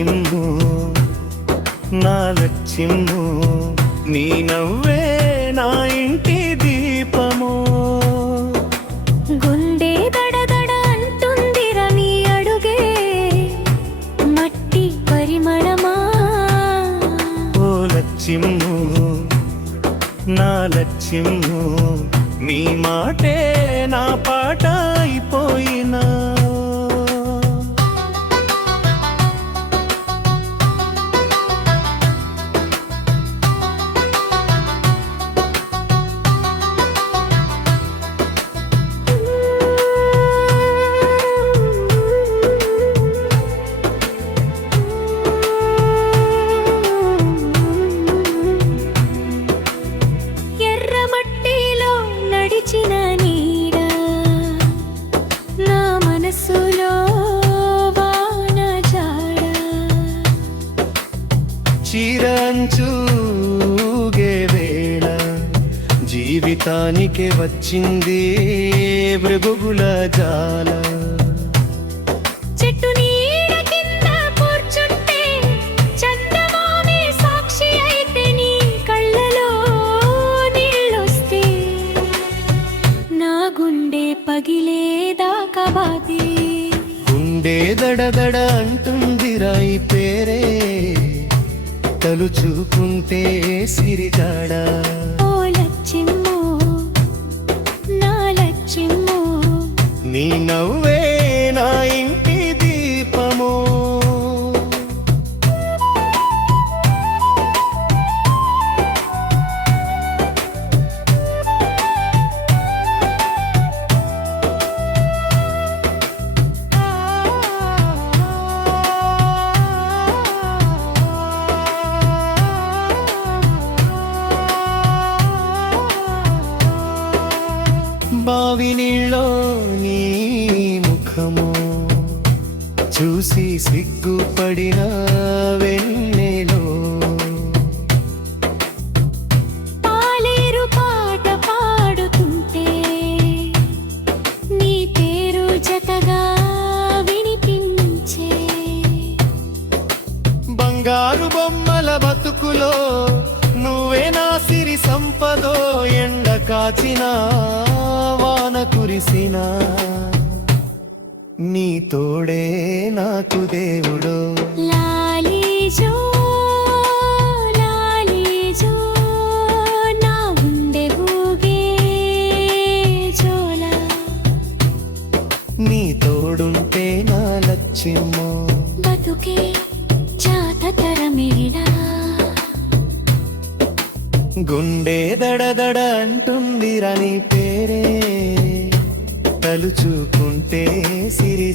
లచ్చిమ్ము నా లచ్చిమ్ము నీ నవ్వే నా ఇంటి దీపము గుండె దడదడ అంటుందిరా నీ అడుగే మట్టి పరిమళమా ఓ లచ్చిమ్ము నా లచ్చిమ్ము నీ మాటే నా పాట అయిపోయినా ఎర్రమట్టిలో నడిచిన నీడ నా మనసులో వాన జాడ చిరంచూగే వేళ జీవితానికి వచ్చింది మృగుల జాల చెట్టు నీడ కింద కూర్చుంటే చందమామే సాక్షి అయితే నీ కళ్ళలో నీళ్ళొస్తే నా గుండె పగిలేదాకా బాధే గుండె దడదడ అంటుందిరా ఈ పేరే తలుచుకుంటే సిరిగాడా ఓ లచ్చిమ్మో నా లచ్చిమ్మో నీ నవ్వే నా ఇంటి దీపము బావి నీళ్ళో నీ ముఖము చూసి సిగ్గుపడిన వెన్నెలో పాలేరు పాట పాడుతుంటే నీ పేరు జతగా వినిపించే బంగారు బొమ్మల బతుకులో నువ్వే నా సిరి సంపదో ఎండ కాచిన వాన కురిసిన నీ తోడే నాకు దేవుడు లాలీ జో నా గుండె ఊగే జోలా నీ తోడుంటే నా లక్ష్యమో బతుకే జాతర మేళా గుండె దడదడ అంటుందిరా నీ పేరే తలుచుకుంటే సిరి